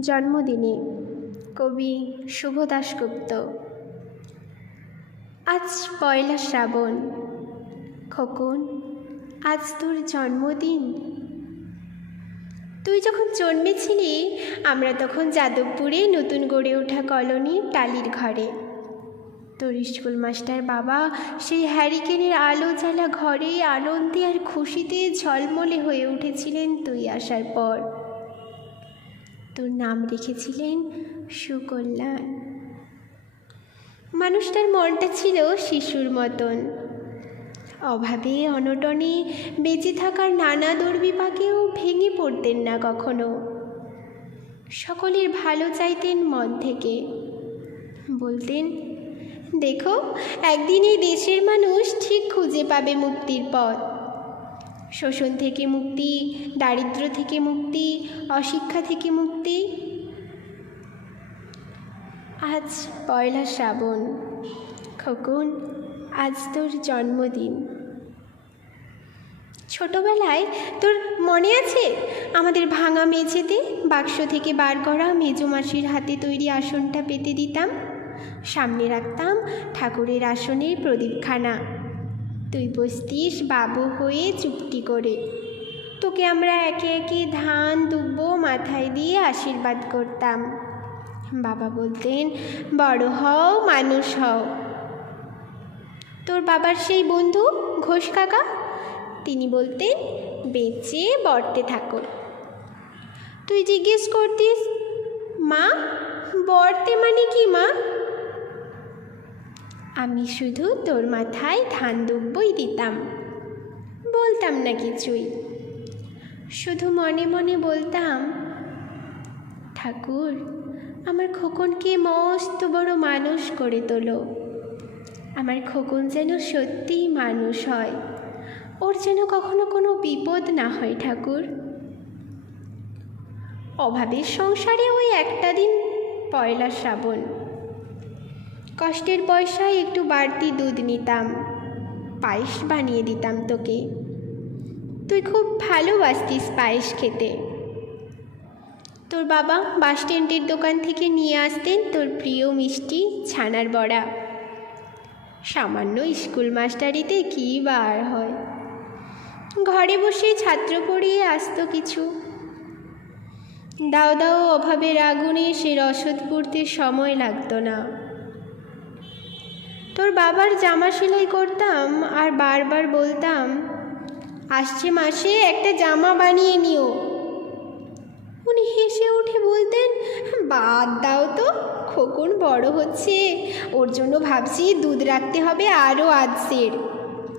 জন্মদিনে। কবি শুভ দাশগুপ্ত আজ পয়লা শ্রাবণ। খোকন, আজ তোর জন্মদিন। তুই যখন জন্মেছিলি, আমরা তখন যাদবপুরে নতুন গড়ে ওঠা কলোনি টালির ঘরে। তোর স্কুল মাস্টার বাবা সেই হ্যারিকেনের আলো জ্বালা ঘরে আনন্দে আর খুশিতে ঝলমলে হয়ে উঠেছিলেন তুই আসার পর। তোর নাম রেখেছিলেন সুকল্যাণ মানুষটার মনটা ছিল শিশুর মতন। অভাবে, অনটনে বেঁচে থাকার নানা দুর্বিপাকেও ভেঙে পড়তেন না কখনো। সকলের ভালো চাইতেন মন থেকে। বলতেন, দেখো, একদিন এই দেশের মানুষ ঠিক খুঁজে পাবে মুক্তির পথ। শোষণ থেকে মুক্তি, দারিদ্র থেকে মুক্তি, অশিক্ষা থেকে মুক্তি। আজ পয়লা শ্রাবণ। খোকন, আজ তোর জন্মদিন। ছোটবেলায় তোর মনে আছে? আমাদের ভাঙা মেঝেতে বাক্স থেকে বার করা মেজো মাসির হাতে তৈরি আসনটা পেতে দিতাম। সামনে রাখতাম ঠাকুরের আসনের প্রদীপখানা। তুই বসতিস বাবু হয়ে চুপটি করে। তোকে আমরা একে একে ধান, দুব্ব মাথায় দিয়ে আশীর্বাদ করতাম। বাবা বলতেন, বড় হও, মানুষ হও। তোর বাবার সেই বন্ধু ঘোষ কাকা? তিনি বলতেন, বেঁচে বর্তে থাকো। তুই জিজ্ঞেস করতিস, মা বর্তে মানে কি মা? আমি শুধু তোর মাথায় ধান দুব্বই দিতাম। বলতাম না কিছুই। শুধু মনে মনে বলতাম, ঠাকুর, আমার খোকনকে মস্ত বড় মানুষ করে তোলো। আমার খোকন যেন সত্যিই মানুষ হয়। ওর যেন কখনো কোনো বিপদ না হয়, ঠাকুর। অভাবের সংসারে ওই একটা দিন পয়লা শ্রাবণ। কষ্টের পয়সায় একটু বাড়তি দুধ নিতাম। পায়েস বানিয়ে দিতাম তোকে। তুই খুব ভালোবাসতিস পায়েস খেতে। তোর বাবা বাস স্ট্যান্ডের দোকান থেকে নিয়ে আসতেন তোর প্রিয় মিষ্টি ছানার বড়া। সামান্য স্কুল মাস্টারিতে কী বার হয়? ঘরে বসে ছাত্র পড়িয়ে আসতো কিছু। দাও দাও অভাবের আগুনে সে রসদ পড়তে সময় লাগতো না। তোর বাবার জামা সেলাই করতাম আর বারবার বলতাম, আসছে মাসে একটা জামা বানিয়ে নিও। উনি হেসে উঠে বলতেন, বাদ দাও তো, খোকন বড় হচ্ছে, ওর জন্য ভাবছি দুধ রাখতে হবে আরও আজসের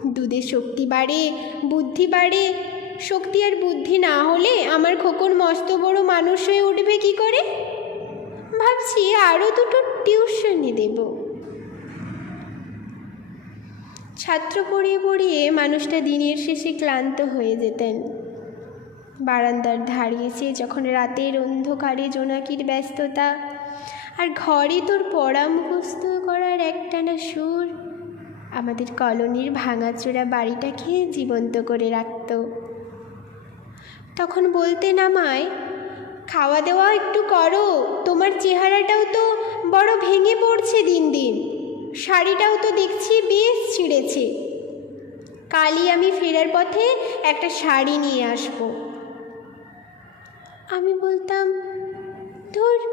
দুধে শক্তি বাড়ে, বুদ্ধি বাড়ে, শক্তি আর বুদ্ধি না হলে আমার খোকন মস্ত বড় মানুষ হয়ে উঠবে কি করে? ভাবছি আরও দুটো টিউশনি দেব। ছাত্র পড়িয়ে পড়িয়ে মানুষটা দিনের শেষে ক্লান্ত হয়ে যেতেন। বারান্দার দাঁড়িয়েছে যখন রাতের অন্ধকারে জোনাকির ব্যস্ততা আর ঘরে তোর পড়া মুখস্থ করার একটানা সুর, আমাদের কলোনির ভাঙাচোরা বাড়িটাকে জীবন্ত করে রাখত। তখন বলতেন আমায় খাওয়া দাওয়া একটু করো, তোমার চেহারাটাও তো বড় ভেঙে পড়ছে দিন দিন। শাড়িটাও তো দেখছি, বেশ ছিঁড়েছে। কালই আমি ফেরার পথে একটা শাড়ি নিয়ে আসব। আমি বলতাম, ধর